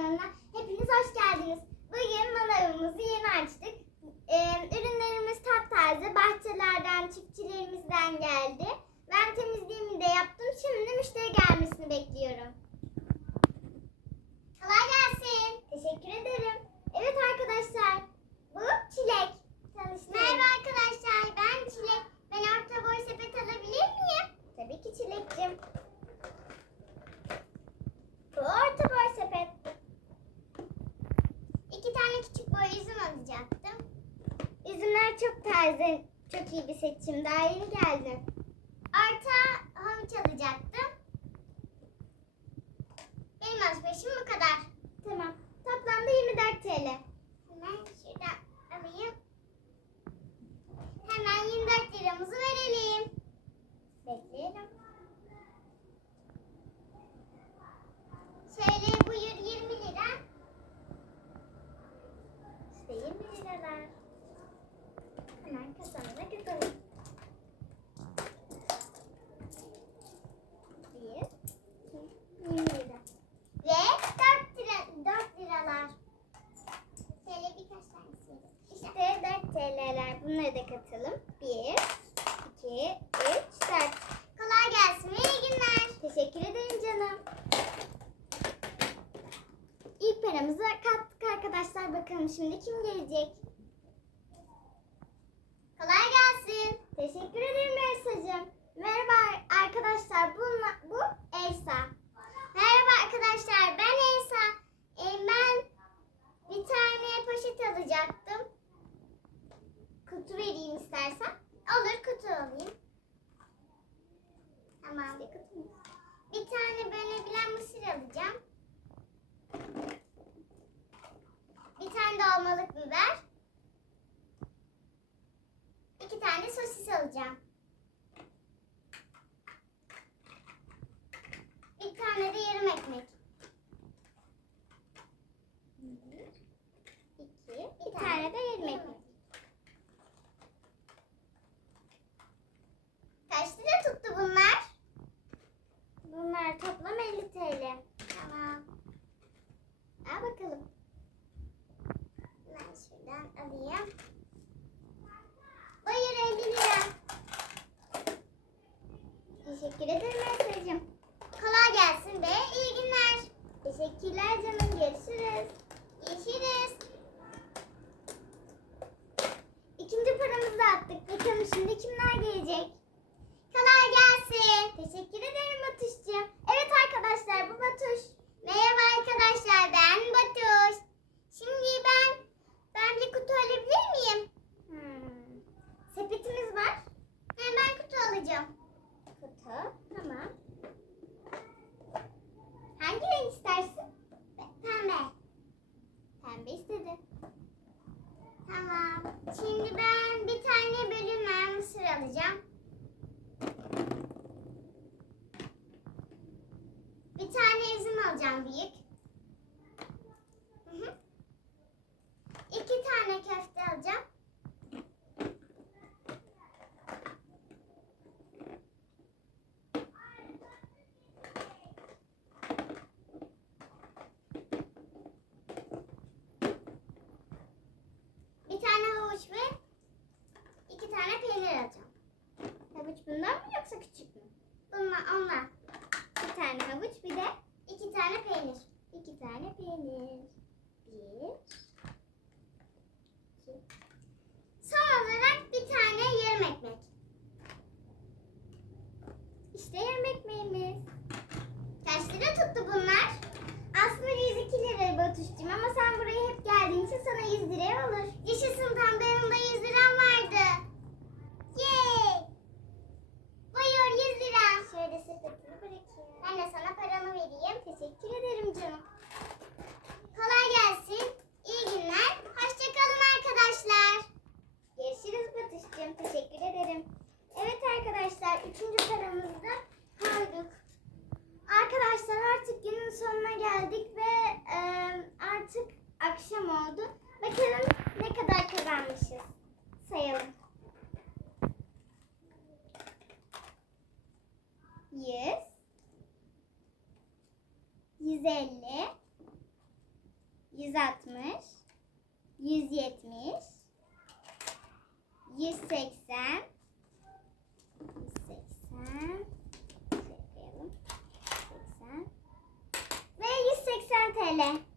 kanalına hepiniz hoş geldiniz. Bugün manavımızı yeni açtık. Ee, ürünlerimiz taptaze, bahçelerden, çiftçilerimizden geldi. Ben temizliğimi de yaptım. Şimdi müşteri gelmesini bekliyorum. Kolay gelsin. Teşekkür ederim. Üzüm alacaktım. Üzümler çok taze, çok iyi bir seçim. Daha yeni geldi. Bunları da katalım. 1, 2, 3, 4. Kolay gelsin ve iyi günler. Teşekkür ederim canım. İlk paramızı kattık arkadaşlar. Bakalım şimdi kim gelecek? Kolay gelsin. Teşekkür ederim Elsa'cığım. Merhaba arkadaşlar. Bu, bu Elsa. Merhaba arkadaşlar. Ben Elsa. Ee, ben bir tane poşet alacaktım. Kutu vereyim istersen. Olur kutu alayım. Tamam. Bir tane böyle bilen mısır alacağım. Bir tane dolmalık biber. İki tane sosis alacağım. Bir tane de yarım ekmek. Bir, iki, bir tane de yarım ekmek. Kaç lira tuttu bunlar? Bunlar toplam 50 TL. Tamam. Al bakalım. Ben şuradan alayım. Buyur 50 lira. Teşekkür ederim Esra'cığım. Kolay gelsin ve iyi günler. Teşekkürler canım. Görüşürüz. Görüşürüz. İkinci paramızı attık. Bakalım şimdi kimler gelecek? Kolay gelsin. Teşekkür ederim Batuş'cum. Evet arkadaşlar bu Batuş. Merhaba arkadaşlar ben Batuş. Şimdi ben ben bir kutu alabilir miyim? Hmm. Sepetimiz var. He, ben kutu alacağım. Kutu tamam. Hangi renk istersin? Pembe. Pembe istedi. Tamam. Şimdi ben bir tane bölüm mısır alacağım. Bir tane üzüm alacağım büyük. Hı hı. İki tane köfte alacağım. Bir tane havuç ve iki tane peynir alacağım. Havuç bundan mı yoksa küçük mü? Bundan, ondan. Bir tane havuç bir de iki tane peynir. İki peynir. Bir. iki. Son olarak bir tane yarım ekmek. İşte yarım ekmeğimiz. Kaç lira tuttu bunlar? Aslında 102 lira Batuş'cum ama sen buraya hep geldiğin için sana 100 liraya olur. Yaşasın tam benim de 100 liram vardı. Yay! Buyur 100 lira. Şöyle sepetini bırakayım. Ben de sana paranı vereyim. Teşekkür ederim canım. Kolay gelsin. İyi günler. Hoşçakalın arkadaşlar. Görüşürüz Batış'cığım. Teşekkür ederim. Evet arkadaşlar. Üçüncü paramızı da koyduk. Arkadaşlar artık günün sonuna geldik ve e, artık akşam oldu. Bakalım ne kadar kazanmışız. Sayalım. 100 150 160, 170, 180, 180, şey yapalım, 80 ve 180 TL.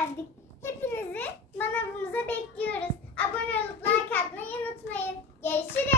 geldik. Hepinizi manavımıza bekliyoruz. Abone olup like atmayı unutmayın. Görüşürüz.